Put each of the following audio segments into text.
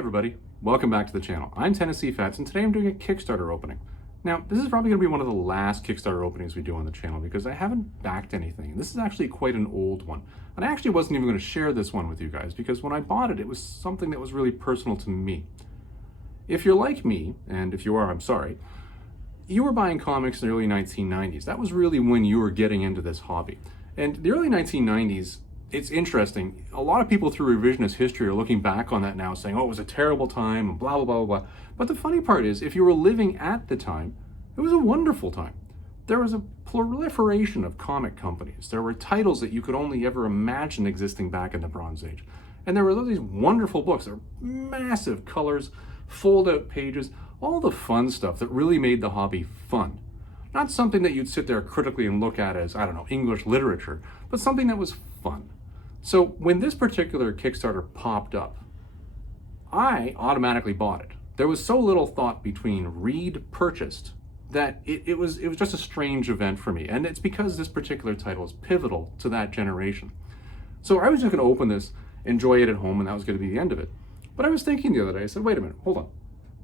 everybody, welcome back to the channel. I'm Tennessee Fats and today I'm doing a Kickstarter opening. Now, this is probably going to be one of the last Kickstarter openings we do on the channel because I haven't backed anything. This is actually quite an old one. And I actually wasn't even going to share this one with you guys because when I bought it, it was something that was really personal to me. If you're like me, and if you are, I'm sorry, you were buying comics in the early 1990s. That was really when you were getting into this hobby. And the early 1990s, it's interesting. A lot of people through revisionist history are looking back on that now saying, oh, it was a terrible time and blah, blah, blah, blah, blah. But the funny part is, if you were living at the time, it was a wonderful time. There was a proliferation of comic companies. There were titles that you could only ever imagine existing back in the Bronze Age. And there were these wonderful books. There were massive colors, fold-out pages, all the fun stuff that really made the hobby fun. Not something that you'd sit there critically and look at as, I don't know, English literature, but something that was fun. So when this particular Kickstarter popped up, I automatically bought it. There was so little thought between read, purchased, that it was just a strange event for me. And it's because this particular title is pivotal to that generation. So I was just going to open this, enjoy it at home, and that was going to be the end of it. But I was thinking the other day, I said, wait a minute, hold on.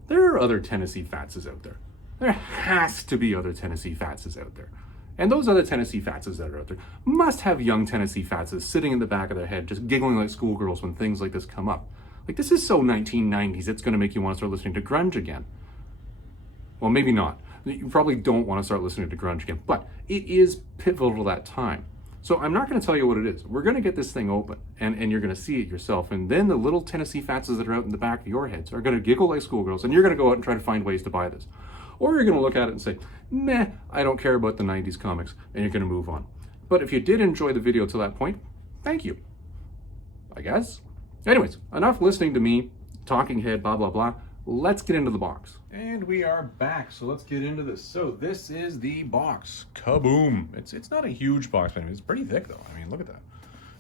There are other Tennessee Fatses out there. There has to be other Tennessee Fatses out there. And those other Tennessee Fatses that are out there must have young Tennessee Fatses sitting in the back of their head, just giggling like schoolgirls when things like this come up. Like, this is so 1990s, it's going to make you want to start listening to grunge again. Well, maybe not. You probably don't want to start listening to grunge again, but it is pivotal to that time. So I'm not going to tell you what it is. We're going to get this thing open, and you're going to see it yourself. And then the little Tennessee Fatses that are out in the back of your heads are going to giggle like schoolgirls, and you're going to go out and try to find ways to buy this. Or you're going to look at it and say, meh, I don't care about the 90s comics, and you're going to move on. But if you did enjoy the video to that point, thank you, I guess. Anyways, enough listening to me, talking head, blah, blah, blah. Let's get into the box. And we are back, so let's get into this. So this is the box. Kaboom. It's not a huge box, but it's pretty thick, though. I mean, look at that.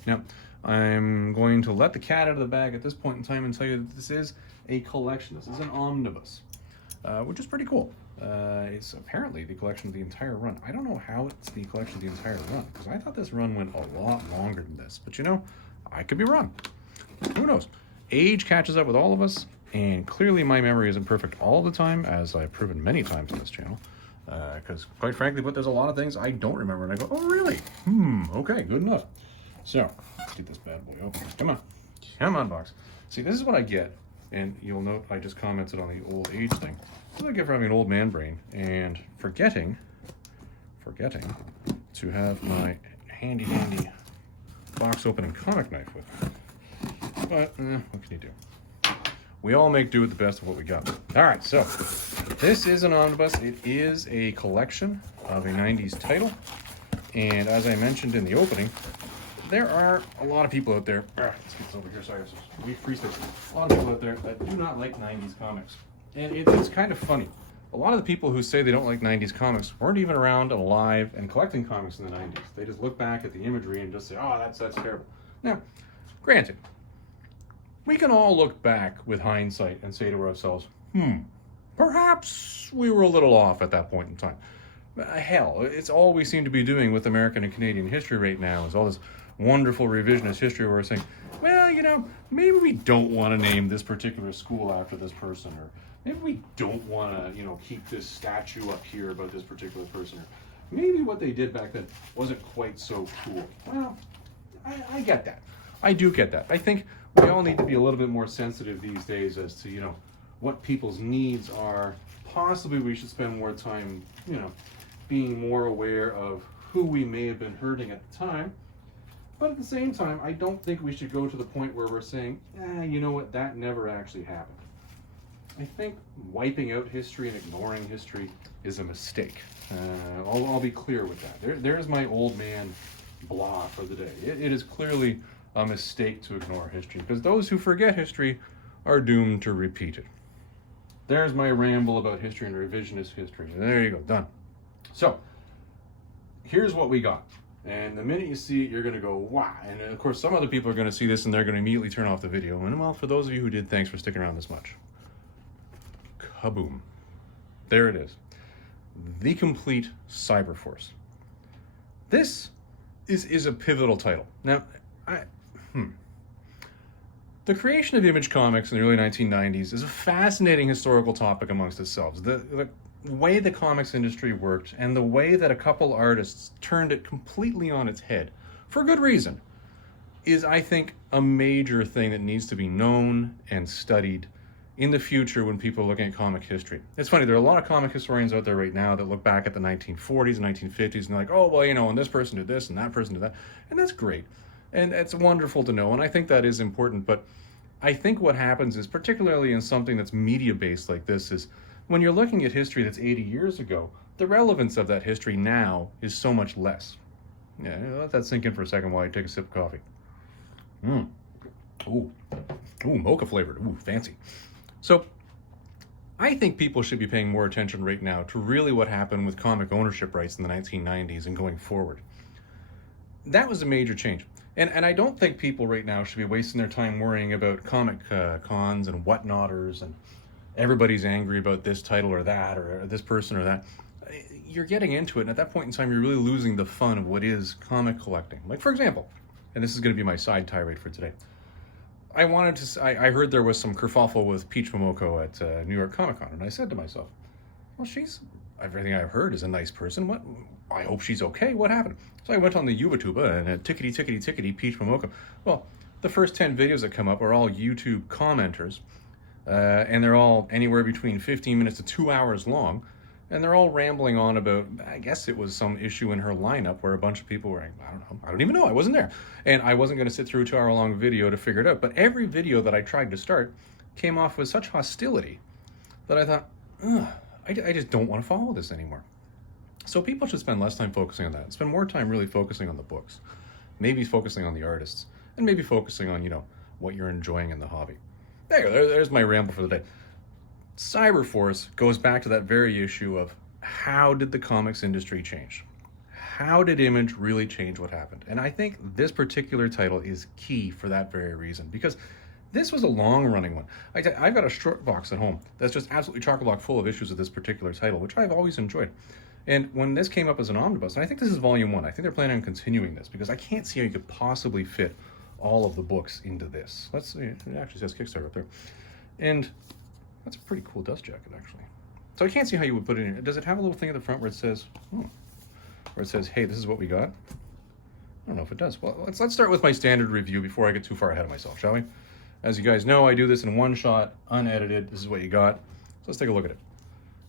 Now, I'm going to let the cat out of the bag at this point in time and tell you that this is a collection. This is an omnibus, which is pretty cool. It's apparently the collection of the entire run. I don't know how it's the collection of the entire run, because I thought this run went a lot longer than this. But you know, I could be wrong. Who knows? Age catches up with all of us, and clearly my memory isn't perfect all the time, as I've proven many times on this channel. Because quite frankly, but there's a lot of things I don't remember, and I go, oh really? Okay, good enough. So, let's get this bad boy open. Come on, box. See, this is what I get, and you'll note I just commented on the old age thing. This is what I get for having an old man brain and forgetting to have my handy box opening comic knife with me. But what can you do? We all make do with the best of what we got. All right, so this is an omnibus. It is a collection of a 90s title, and as I mentioned in the opening, there are a lot of people out there. Let's get this over here. Sorry, we freeze this. A lot of people out there that do not like 90s comics. And it's kind of funny. A lot of the people who say they don't like 90s comics weren't even around and alive and collecting comics in the 90s. They just look back at the imagery and just say, oh, that's terrible. Now, granted, we can all look back with hindsight and say to ourselves, perhaps we were a little off at that point in time. Hell, it's all we seem to be doing with American and Canadian history right now is all this wonderful revisionist history where we're saying, well, you know, maybe we don't want to name this particular school after this person, or maybe we don't want to, you know, keep this statue up here about this particular person, or maybe what they did back then wasn't quite so cool. Well, I get that. I do get that. I think we all need to be a little bit more sensitive these days as to, you know, what people's needs are. Possibly we should spend more time, you know, being more aware of who we may have been hurting at the time. But at the same time, I don't think we should go to the point where we're saying, you know what, that never actually happened. I think wiping out history and ignoring history is a mistake. I'll be clear with that. There's my old man blah for the day. It is clearly a mistake to ignore history, because those who forget history are doomed to repeat it. There's my ramble about history and revisionist history. There you go, done. So, here's what we got. And the minute you see it, you're going to go, wow. And of course, some other people are going to see this and they're going to immediately turn off the video. And well, for those of you who did, thanks for sticking around this much. Kaboom. There it is. The Complete Cyberforce. This is a pivotal title. Now, The creation of Image Comics in the early 1990s is a fascinating historical topic amongst itself. The way the comics industry worked and the way that a couple artists turned it completely on its head, for good reason, is, I think, a major thing that needs to be known and studied in the future when people are looking at comic history. It's funny, there are a lot of comic historians out there right now that look back at the 1940s and 1950s and they're like, oh, well, you know, and this person did this and that person did that. And that's great. And it's wonderful to know, and I think that is important. But I think what happens is, particularly in something that's media-based like this, is when you're looking at history that's 80 years ago, the relevance of that history now is so much less. Yeah, let that sink in for a second while you take a sip of coffee. Ooh, mocha flavored. Ooh, fancy. So I think people should be paying more attention right now to really what happened with comic ownership rights in the 1990s and going forward. That was a major change. And I don't think people right now should be wasting their time worrying about comic cons and whatnotters and everybody's angry about this title or that or this person or that. You're getting into it, and at that point in time, you're really losing the fun of what is comic collecting. Like, for example, and this is going to be my side tirade for today, I heard there was some kerfuffle with Peach Momoko at New York Comic Con, and I said to myself, well, everything I've heard is a nice person. I hope she's okay. What happened? So I went on the YouTuber and tickety Peach Momoko. Well, the first 10 videos that come up are all YouTube commenters, and they're all anywhere between 15 minutes to 2 hours long, and they're all rambling on about, I guess it was some issue in her lineup where a bunch of people were like, I don't even know, I wasn't there. And I wasn't going to sit through a 2-hour-long video to figure it out. But every video that I tried to start came off with such hostility that I thought, I just don't want to follow this anymore. So people should spend less time focusing on that, spend more time really focusing on the books, maybe focusing on the artists, and maybe focusing on, what you're enjoying in the hobby. There's my ramble for the day. Cyberforce goes back to that very issue of how did the comics industry change? How did Image really change what happened? And I think this particular title is key for that very reason, because this was a long-running one. I've got a short box at home that's just absolutely chock-a-block full of issues of this particular title, which I've always enjoyed. And when this came up as an omnibus, and I think this is volume 1, I think they're planning on continuing this, because I can't see how you could possibly fit all of the books into this. Let's see, it actually says Kickstarter up there. And that's a pretty cool dust jacket, actually. So I can't see how you would put it in. Does it have a little thing at the front where it says, hey, this is what we got? I don't know if it does. Well, let's start with my standard review before I get too far ahead of myself, shall we? As you guys know, I do this in one shot, unedited. This is what you got. So let's take a look at it.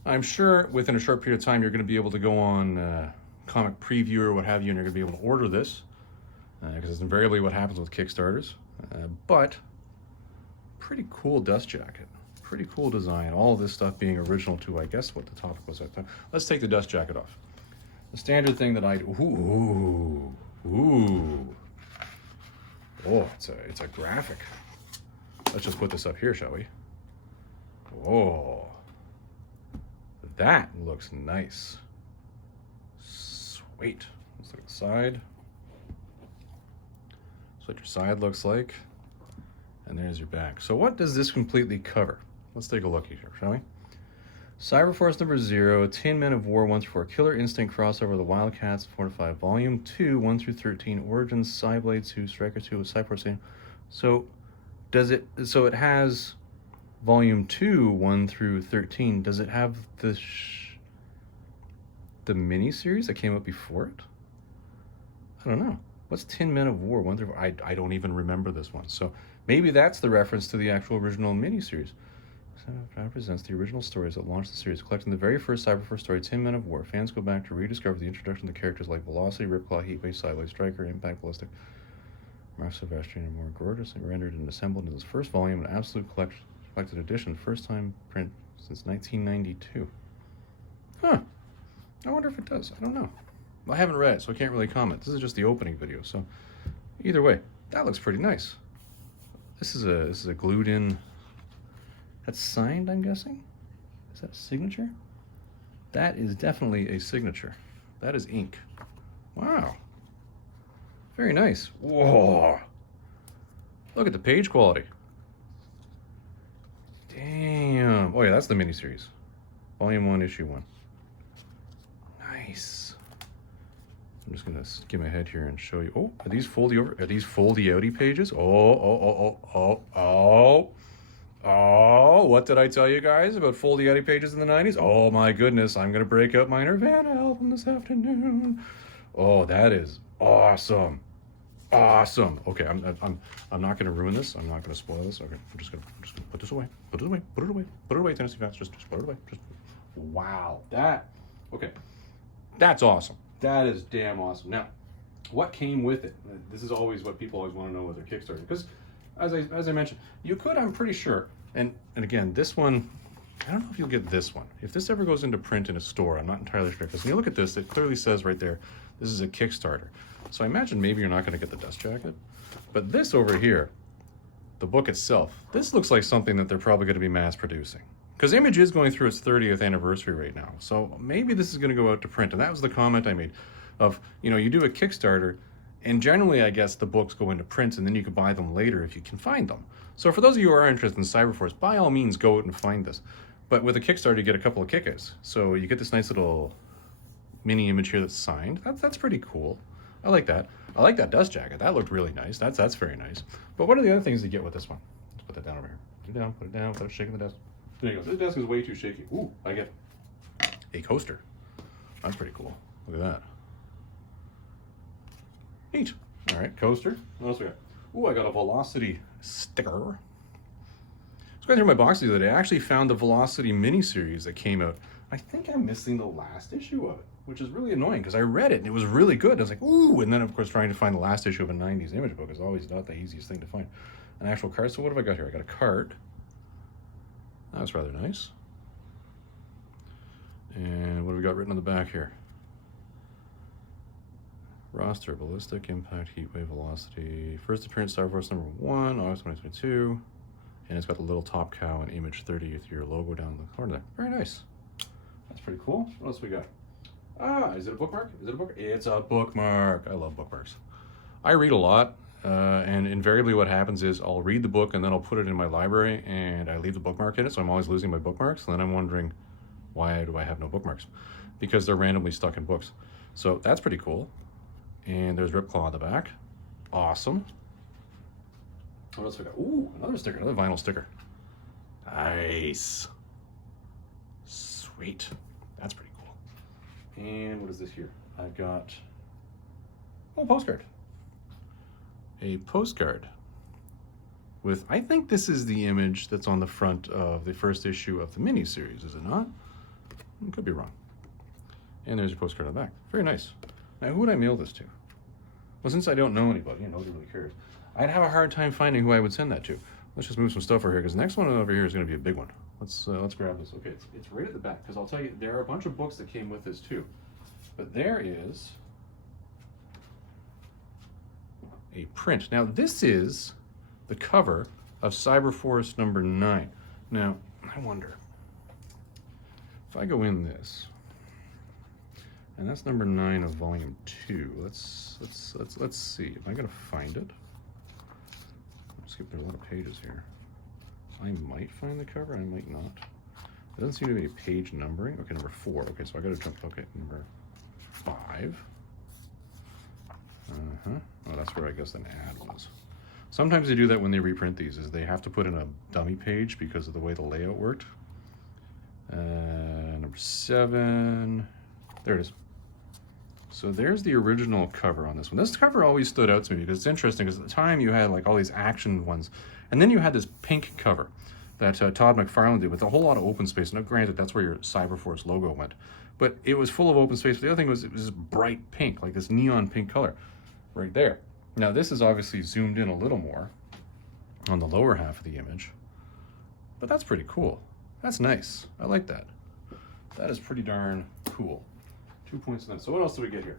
I'm sure within a short period of time, you're going to be able to go on Comic Preview or what have you, and you're going to be able to order this, because it's invariably what happens with Kickstarters. But pretty cool dust jacket. Pretty cool design. All of this stuff being original to, I guess, what the topic was at the time. Let's take the dust jacket off. The standard thing that I do. Oh, it's a graphic. Let's just put this up here, shall we? Oh, that looks nice. Sweet. Let's look at the side. That's what your side looks like. And there's your back. So what does this completely cover? Let's take a look here, shall we? Cyberforce number 0, Tin Men of War 1 through 4, Killer Instinct crossover, The Wildcats 4 to 5, Volume 2, 1 through 13, Origins, Cyblade 2, Striker 2, Cyberforce. So it has Volume 2, 1 through 13. Does it have the miniseries that came up before it? I don't know. What's Tin Men of War 1 through 4? I don't even remember this one. So maybe that's the reference to the actual original miniseries. Represents the original stories that launched the series, collecting the very first Cyberforce story, Tin Men of War. Fans go back to rediscover the introduction of the characters like Velocity, Ripclaw, Heatwave, Cyblade, Striker, Impact, Ballistic, Mark Sebastian, and more gorgeously rendered and assembled into this first volume, an absolute collected edition, first time print since 1992. Huh. I wonder if it does. I don't know. Well, I haven't read it, so I can't really comment. This is just the opening video, so either way, that looks pretty nice. This is a glued in. That's signed, I'm guessing? Is that a signature? That is definitely a signature. That is ink. Wow. Very nice. Whoa. Look at the page quality. Damn. Oh yeah, that's the miniseries. Volume 1, Issue 1. Nice. I'm just gonna skim ahead here and show you. Oh, are these foldy outy pages? Oh, what did I tell you guys about foldy outy pages in the 90s? Oh my goodness, I'm gonna break out my Nirvana album this afternoon. Oh, that is awesome. Awesome. Okay, I'm not gonna ruin this. I'm not gonna spoil this. Okay, I'm just gonna put this away. Put it away. Put it away. Put it away, Tennessee Fats. Just put it away. Wow. Okay. That's awesome. That is damn awesome. Now, what came with it? This is always what people always want to know with their Kickstarter. Because as I mentioned, you could, I'm pretty sure, and again, this one, I don't know if you'll get this one. If this ever goes into print in a store, I'm not entirely sure. Because when you look at this, it clearly says right there, this is a Kickstarter. So I imagine maybe you're not going to get the dust jacket. But this over here, the book itself, this looks like something that they're probably going to be mass producing. Because Image is going through its 30th anniversary right now. So maybe this is going to go out to print. And that was the comment I made of, you know, you do a Kickstarter, and generally, I guess, the books go into print, and then you can buy them later if you can find them. So for those of you who are interested in Cyberforce, by all means, go out and find this. But with a Kickstarter, you get a couple of kickers. So you get this nice little mini image here that's signed. That's pretty cool. I like that. I like that dust jacket. That looked really nice. That's very nice. But what are the other things you get with this one? Let's put that down over here. Put it down, without shaking the desk. There you go. This desk is way too shaky. Ooh, I get a coaster. That's pretty cool. Look at that. Neat. All right, coaster. What else we got? Ooh, I got a Velocity sticker. I was going through my box the other day. I actually found the Velocity miniseries that came out. I think I'm missing the last issue of it, which is really annoying because I read it and it was really good. I was like, ooh, and then of course trying to find the last issue of a 90s Image book is always not the easiest thing to find. An actual card. So what have I got here? I got a card. That's rather nice. And what have we got written on the back here? Roster, Ballistic, Impact, Heatwave, Velocity. First appearance, Cyberforce #1, August 2022. And it's got the little top cow and Image 30th year logo down in the corner there. Very nice. That's pretty cool. What else we got? Ah, is it a bookmark? Is it a book? It's a bookmark. I love bookmarks. I read a lot, and invariably what happens is I'll read the book and then I'll put it in my library and I leave the bookmark in it, so I'm always losing my bookmarks. And then I'm wondering, why do I have no bookmarks? Because they're randomly stuck in books. So that's pretty cool. And there's Ripclaw on the back. Awesome. What else we got? Ooh, another sticker, another vinyl sticker. Nice. Sweet. That's pretty cool. And what is this here? I've got a postcard. A postcard with, I think this is the image that's on the front of the first issue of the miniseries, is it not? I could be wrong. And there's your postcard on the back. Very nice. Now, who would I mail this to? Well, since I don't know anybody, and nobody really cares, I'd have a hard time finding who I would send that to. Let's just move some stuff over here, because the next one over here is going to be a big one. Let's grab this. Okay, it's right at the back, because I'll tell you, there are a bunch of books that came with this too. But there is a print. Now, this is the cover of Cyberforce #9. Now, I wonder, if I go in this, and that's #9 of volume 2. Let's see. Am I gonna find it? Let's skip. There's a lot of pages here. I might find the cover. I might not. There doesn't seem to be a page numbering. Okay, number 4. Okay, so I gotta jump. Okay, number 5. Oh, that's where I guess an ad was. Sometimes they do that when they reprint these. Is they have to put in a dummy page because of the way the layout worked. Number 7. There it is. So there's the original cover on this one. This cover always stood out to me because it's interesting, because at the time you had like all these action ones, and then you had this pink cover that Todd McFarlane did with a whole lot of open space. Now granted, that's where your Cyberforce logo went, but it was full of open space. But the other thing was, it was bright pink, like this neon pink color right there. Now this is obviously zoomed in a little more on the lower half of the image, but that's pretty cool. That's nice. I like that. That is pretty darn cool. 2 points on that. So what else do we get here?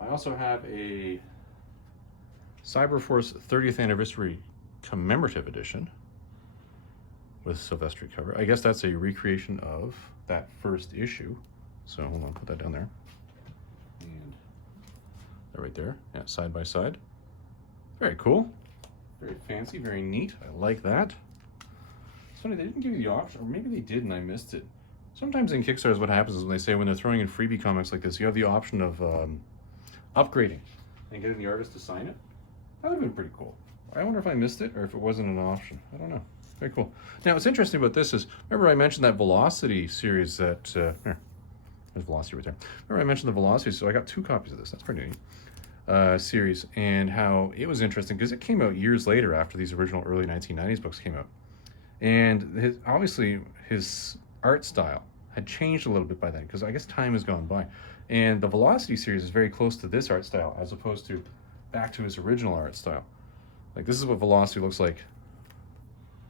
I also have a Cyberforce 30th Anniversary Commemorative Edition with Silvestri cover. I guess that's a recreation of that first issue. So hold on, put that down there. And they're right there, yeah, side by side. Very cool. Very fancy, very neat. I like that. It's funny, they didn't give you the option, or maybe they did and I missed it. Sometimes in Kickstarters, what happens is when they say when they're throwing in freebie comics like this, you have the option of upgrading and getting the artist to sign it. That would have been pretty cool. I wonder if I missed it or if it wasn't an option. I don't know. Very cool. Now, what's interesting about this is, remember I mentioned that Velocity series that, here, there's Velocity right there. Remember I mentioned the Velocity, so I got 2 copies of this. That's pretty neat. Series, and how it was interesting because it came out years later after these original early 1990s books came out. And obviously his art style had changed a little bit by then because I guess time has gone by. And the Velocity series is very close to this art style as opposed to back to his original art style. Like this is what Velocity looks like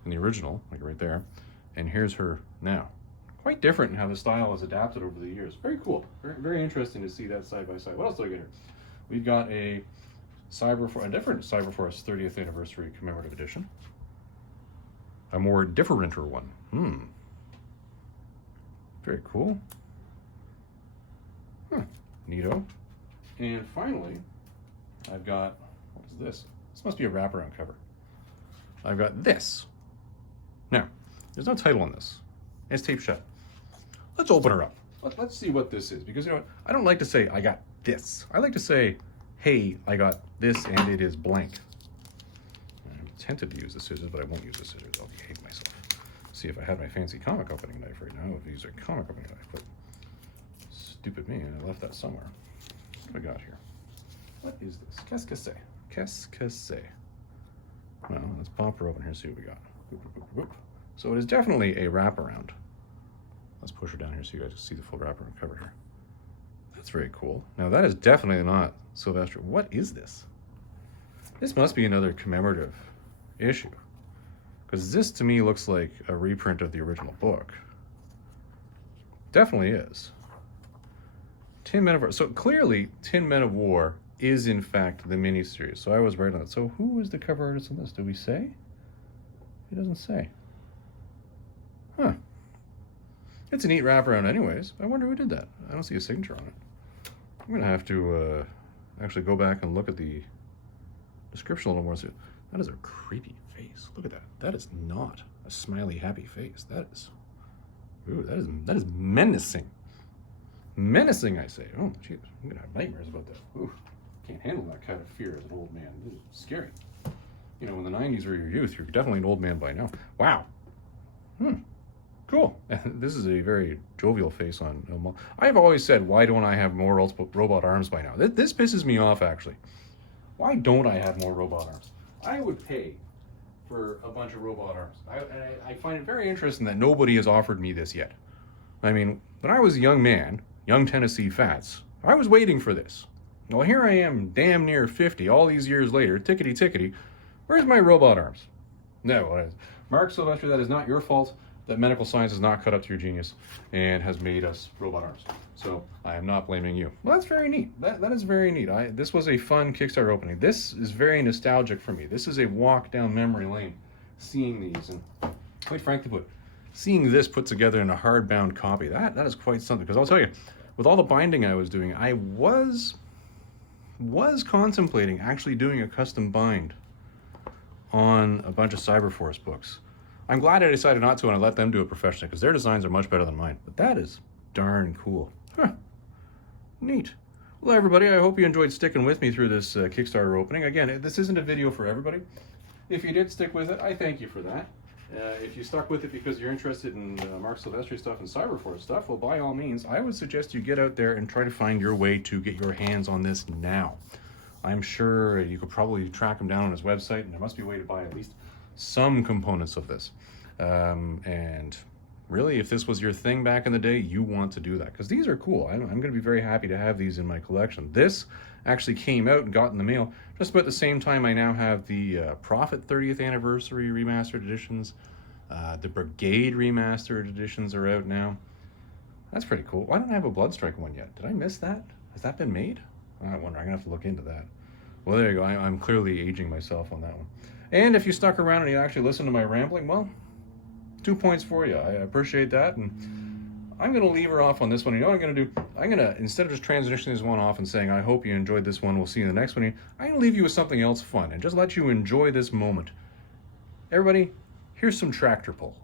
in the original, like right there. And here's her now. Quite different in how the style has adapted over the years. Very cool. Very, very interesting to see that side by side. What else do I get here? We've got a different Cyberforce 30th anniversary commemorative edition. A more differenter one. Very cool. Neato. And finally, I've got, what is this? This must be a wraparound cover. I've got this. Now, there's no title on this. It's taped shut. Let's open her up. Let's see what this is, because you know what? I don't like to say I got this. I like to say, hey, I got this and it is blank. I'm tempted to use the scissors, but I won't use the scissors. I'll behave myself. See, if I had my fancy comic opening knife right now, I would use a comic opening knife, but stupid me, I left that somewhere. What do I got here? What is this? Qu'est-ce que c'est? Qu'est-ce que c'est? Well, let's pop her open here and see what we got. Whoop, whoop, whoop, whoop. So it is definitely a wraparound. Let's push her down here so you guys can see the full wraparound cover here. That's very cool. Now that is definitely not Sylvester. What is this? This must be another commemorative issue, because this to me looks like a reprint of the original book. Definitely is. 10 Men of War. So clearly 10 Men of War is in fact the miniseries. So I was right on that. So who is the cover artist on this? Do we say? It doesn't say. Huh. It's a neat wraparound anyways. I wonder who did that. I don't see a signature on it. I'm gonna have to actually go back and look at the description a little more. That is a creepy face. Look at that. That is not a smiley, happy face. That is, ooh, that is menacing. Menacing, I say. Oh, jeez, I'm gonna have nightmares about that. Ooh, can't handle that kind of fear as an old man. This is scary. You know, when the 90s were your youth, you're definitely an old man by now. Wow. Cool. This is a very jovial face on. I've always said, why don't I have more robot arms by now? This pisses me off, actually. Why don't I have more robot arms? I would pay for a bunch of robot arms. I find it very interesting that nobody has offered me this yet. I mean, when I was a young man, young Tennessee Fats, I was waiting for this. Well, here I am, damn near 50, all these years later, tickety-tickety. Where's my robot arms? No, Mark Sylvester, that is not your fault. That medical science has not cut up to your genius and has made us robot arms. So I am not blaming you. Well, that's very neat. That is very neat. This was a fun Kickstarter opening. This is very nostalgic for me. This is a walk down memory lane, seeing these, and quite frankly, seeing this put together in a hardbound copy, that is quite something. Because I'll tell you, with all the binding I was doing, I was contemplating actually doing a custom bind on a bunch of Cyberforce books. I'm glad I decided not to, and I let them do it professionally, because their designs are much better than mine. But that is darn cool. Huh. Neat. Well, everybody, I hope you enjoyed sticking with me through this Kickstarter opening. Again, this isn't a video for everybody. If you did stick with it, I thank you for that. If you stuck with it because you're interested in Mark Silvestri stuff and Cyberforce stuff, well, by all means, I would suggest you get out there and try to find your way to get your hands on this now. I'm sure you could probably track him down on his website, and there must be a way to buy at least some components of this. And really, if this was your thing back in the day, you want to do that, because these are cool. I'm going to be very happy to have these in my collection. This actually came out and got in the mail just about the same time I now have the Prophet 30th Anniversary Remastered Editions. The Brigade Remastered Editions are out now. That's pretty cool. Why don't I have a Bloodstrike one yet? Did I miss that? Has that been made? I wonder. I'm going to have to look into that. Well, there you go. I'm clearly aging myself on that one. And if you stuck around and you actually listened to my rambling, well, 2 points for you. I appreciate that. And I'm going to leave her off on this one. You know what I'm going to do? I'm going to, instead of just transitioning this one off and saying, I hope you enjoyed this one, we'll see you in the next one, I'm going to leave you with something else fun and just let you enjoy this moment. Everybody, here's some tractor pull.